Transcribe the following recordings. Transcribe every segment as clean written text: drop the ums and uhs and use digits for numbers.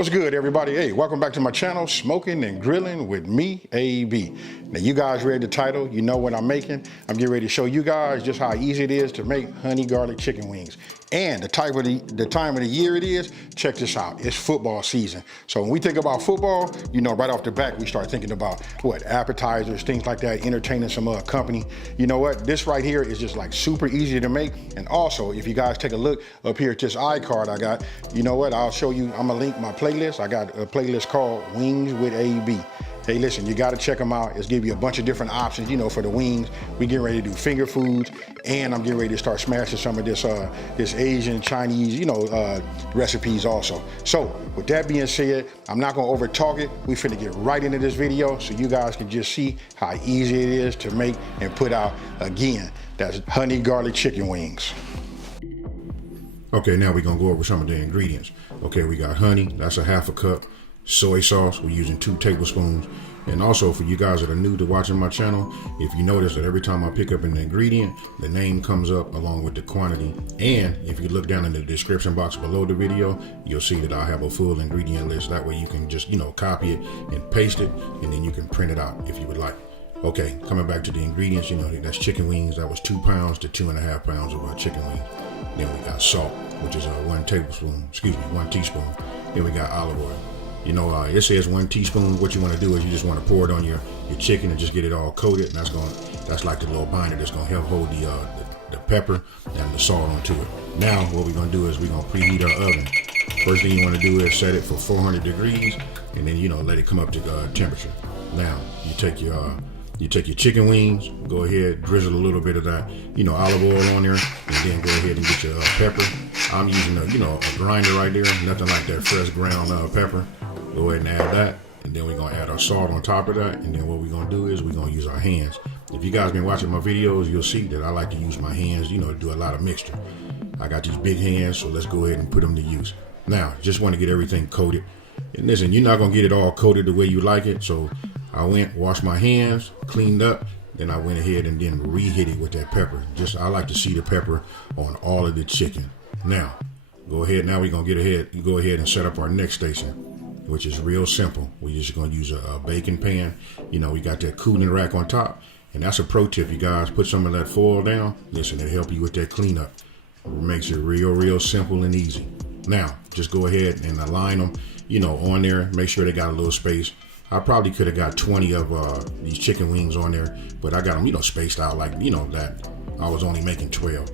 What's good, everybody? Hey, welcome back to my channel, Smoking and Grilling with me, AB. Now, you guys read the title, you know what I'm making. I'm getting ready to show you guys just how easy it is to make honey garlic chicken wings. And the time of the year it is, check this out, it's football season. So when we think about football, you know, right off the bat, we start thinking about what, appetizers, things like that, entertaining some company. You know what, this right here is just like super easy to make. And also, if you guys take a look up here at this iCard I got, you know what, I'll show you, I'm gonna link my playlist. I got a playlist called Wings with AB. Hey, listen, you got to check them out. It's give you a bunch of different options, you know, for the wings. We getting ready to do finger foods, and I'm getting ready to start smashing some of this this Asian, Chinese, you know, recipes also. So with that being said, I'm not gonna over talk it. We finna get right into this video so you guys can just see how easy it is to make and put out. Again, that's honey garlic chicken wings. Okay, now we're gonna go over some of the ingredients. Okay, we got honey, that's a half a cup. Soy sauce, we're using 2 tablespoons. And also for you guys that are new to watching my channel, if you notice that every time I pick up an ingredient, the name comes up along with the quantity. And if you look down in the description box below the video, you'll see that I have a full ingredient list. That way you can just, you know, copy it and paste it, and then you can print it out if you would like. Okay, coming back to the ingredients, you know, that's chicken wings. That was 2 pounds to 2.5 pounds of chicken wings. Then we got salt, which is 1 teaspoon. Then we got olive oil. You know, it says 1 teaspoon. What you want to do is you just want to pour it on your chicken and just get it all coated. And that's like the little binder that's gonna help hold the pepper and the salt onto it. Now, what we're gonna do is we're gonna preheat our oven. First thing you want to do is set it for 400 degrees, and then, you know, let it come up to temperature. Now, you take your chicken wings, go ahead, drizzle a little bit of that, you know, olive oil on there, and then go ahead and get your pepper. I'm using a grinder right there, nothing like that fresh ground pepper. Go ahead and add that, and then we're gonna add our salt on top of that, and then what we're gonna do is we're gonna use our hands. If you guys been watching my videos, you'll see that I like to use my hands, you know, to do a lot of mixture. I got these big hands, so let's go ahead and put them to use. Now, just want to get everything coated. And listen, you're not gonna get it all coated the way you like it, so I went, washed my hands, cleaned up, then I went ahead and then re-hit it with that pepper. I like to see the pepper on all of the chicken. Now, we're gonna go ahead and set up our next station, which is real simple. We're just gonna use a baking pan. You know, we got that cooling rack on top, and that's a pro tip, you guys. Put some of that foil down. Listen, it'll help you with that cleanup. It makes it real simple and easy. Now, just go ahead and align them, you know, on there. Make sure they got a little space. I probably could have got 20 of these chicken wings on there, but I got them, you know, spaced out like, you know, that I was only making 12.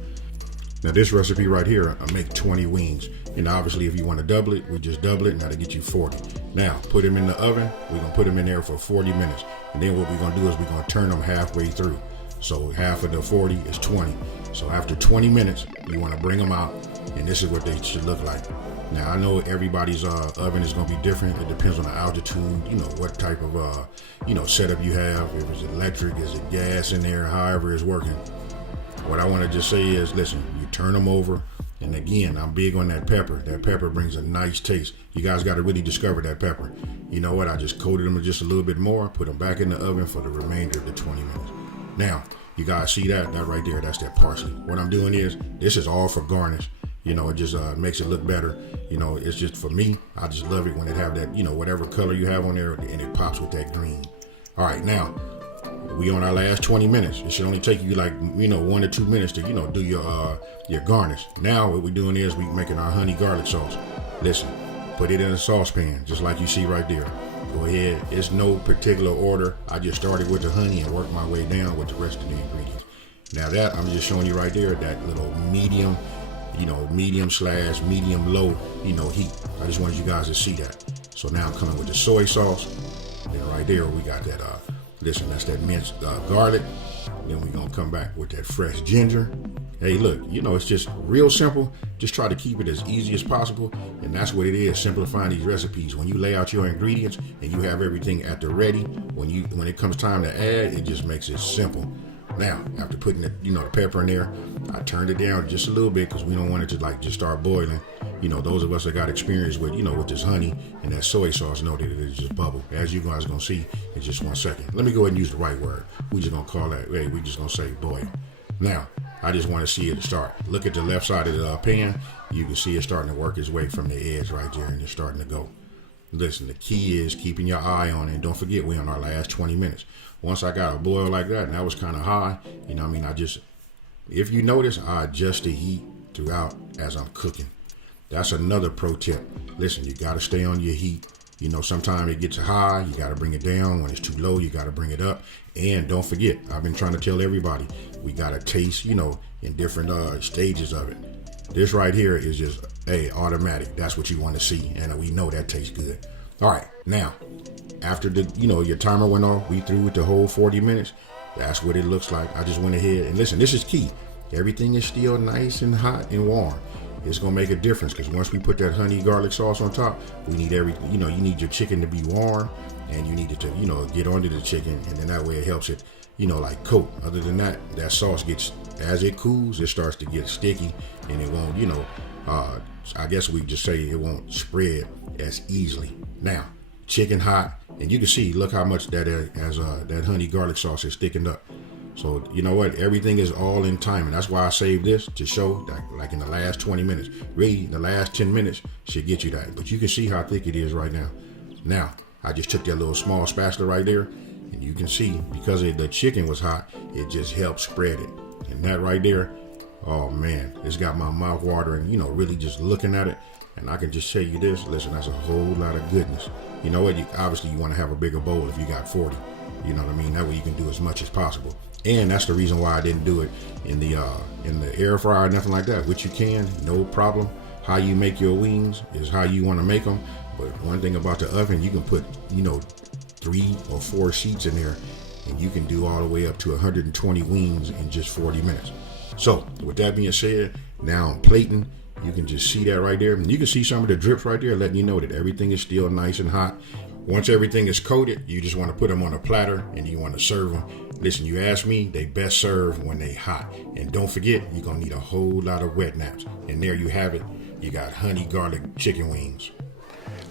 Now this recipe right here, I make 20 wings. And obviously if you want to double it, we just double it, and that'll get you 40. Now, put them in the oven. We're gonna put them in there for 40 minutes. And then what we're gonna do is we're gonna turn them halfway through. So half of the 40 is 20. So after 20 minutes, you wanna bring them out, and this is what they should look like. Now, I know everybody's oven is gonna be different. It depends on the altitude, you know, what type of, you know, setup you have. If it's electric, is it gas in there, however it's working. What I wanna just say is, listen, you turn them over, and again, I'm big on that pepper. That pepper brings a nice taste. You guys gotta really discover that pepper. You know what, I just coated them just a little bit more, put them back in the oven for the remainder of the 20 minutes. Now, you guys see that right there, that's that parsley. What I'm doing is, this is all for garnish. You know, it just makes it look better. You know, it's just, for me, I just love it when it have that, you know, whatever color you have on there, and it pops with that green. All right, now, we on our last 20 minutes. It should only take you like, you know, 1 or 2 minutes to, you know, do your garnish. Now what we're doing is we're making our honey garlic sauce. Listen, put it in a saucepan, just like you see right there. Go ahead, it's no particular order. I just started with the honey and worked my way down with the rest of the ingredients. Now that, I'm just showing you right there, that little medium, you know, medium low, you know, heat. I just wanted you guys to see that. So now I'm coming with the soy sauce. Then right there, we got that, listen, that's that minced garlic. Then we're gonna come back with that fresh ginger. Hey, look, you know, it's just real simple. Just try to keep it as easy as possible. And that's what it is, simplifying these recipes. When you lay out your ingredients and you have everything at the ready, when it comes time to add, it just makes it simple. Now, after putting the, you know, the pepper in there, I turned it down just a little bit because we don't want it to like just start boiling. You know, those of us that got experience with, you know, with this honey and that soy sauce know that it just bubble. As you guys gonna see in just 1 second. Let me go ahead and use the right word. We just gonna call that, hey, we just gonna say boil. Now, I just want to see it start. Look at the left side of the pan. You can see it starting to work its way from the edge right there, and it's starting to go. Listen, the key is keeping your eye on it. And don't forget, we're on our last 20 minutes. Once I got a boil like that, and that was kind of high, you know what I mean? If you notice, I adjust the heat throughout as I'm cooking. That's another pro tip. Listen, you got to stay on your heat. You know, sometimes it gets high, you got to bring it down. When it's too low, you got to bring it up. And don't forget, I've been trying to tell everybody, we got to taste, you know, in different stages of it. This right here is just, automatic. That's what you want to see. And we know that tastes good. All right, now, after your timer went off, we threw it the whole 40 minutes. That's what it looks like. I just went ahead and listen, this is key. Everything is still nice and hot and warm. It's gonna make a difference because once we put that honey garlic sauce on top, we need everything. You need your chicken to be warm, and you need it to, get onto the chicken, and then that way it helps it, like coat. Other than that, that sauce gets, as it cools, it starts to get sticky, and it won't, I guess we just say it won't spread as easily. Now, chicken hot, and you can see, look how much that honey garlic sauce is thickened up. So, you know what? Everything is all in time. And that's why I saved this to show that, like in the last 20 minutes. Really, the last 10 minutes should get you that. But you can see how thick it is right now. Now, I just took that little small spatula right there. And you can see, because the chicken was hot, it just helped spread it. And that right there, oh man, it's got my mouth watering, really just looking at it. And I can just tell you this, listen, that's a whole lot of goodness. You know what? Obviously, you want to have a bigger bowl if you got 40. You know what I mean? That way you can do as much as possible. And that's the reason why I didn't do it in the air fryer or nothing like that, which you can, no problem. How you make your wings is how you want to make them. But one thing about the oven, you can put, 3 or 4 sheets in there, and you can do all the way up to 120 wings in just 40 minutes. So with that being said, now I'm plating. You can just see that right there. And you can see some of the drips right there, letting you know that everything is still nice and hot. Once everything is coated, you just want to put them on a platter and you want to serve them. Listen, you ask me, they best serve when they hot. And don't forget, you're going to need a whole lot of wet naps. And there you have it. You got honey garlic chicken wings.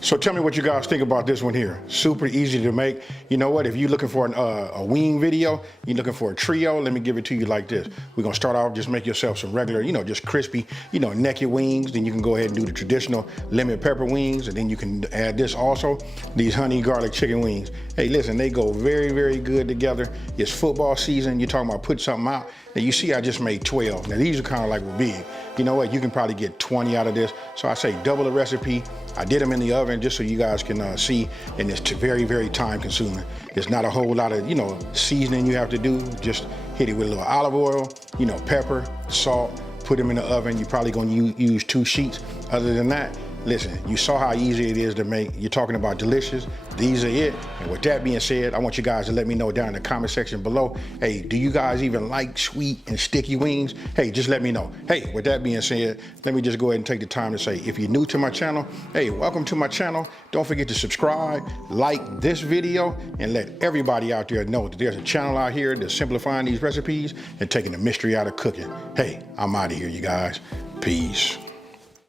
So tell me what you guys think about this one here. Super easy to make. You know what? If you're looking for a wing video, you're looking for a trio, let me give it to you like this. We're going to start off, just make yourself some regular, just crispy, naked wings. Then you can go ahead and do the traditional lemon pepper wings. And then you can add this also, these honey garlic chicken wings. Hey, listen, they go very, very good together. It's football season. You're talking about putting something out. Now you see I just made 12. Now these are kind of like big. You know what? You can probably get 20 out of this. So I say double the recipe. I did them in the oven just so you guys can see, and it's very, very time consuming. It's not a whole lot of, seasoning you have to do. Just hit it with a little olive oil, pepper, salt, put them in the oven. You're probably gonna use 2 sheets. Other than that, listen, you saw how easy it is to make. You're talking about delicious. These are it. And with that being said, I want you guys to let me know down in the comment section below. Hey, do you guys even like sweet and sticky wings? Hey, just let me know. Hey, with that being said, let me just go ahead and take the time to say, if you're new to my channel, hey, welcome to my channel. Don't forget to subscribe, like this video, and let everybody out there know that there's a channel out here that's simplifying these recipes and taking the mystery out of cooking. Hey, I'm out of here, you guys. Peace.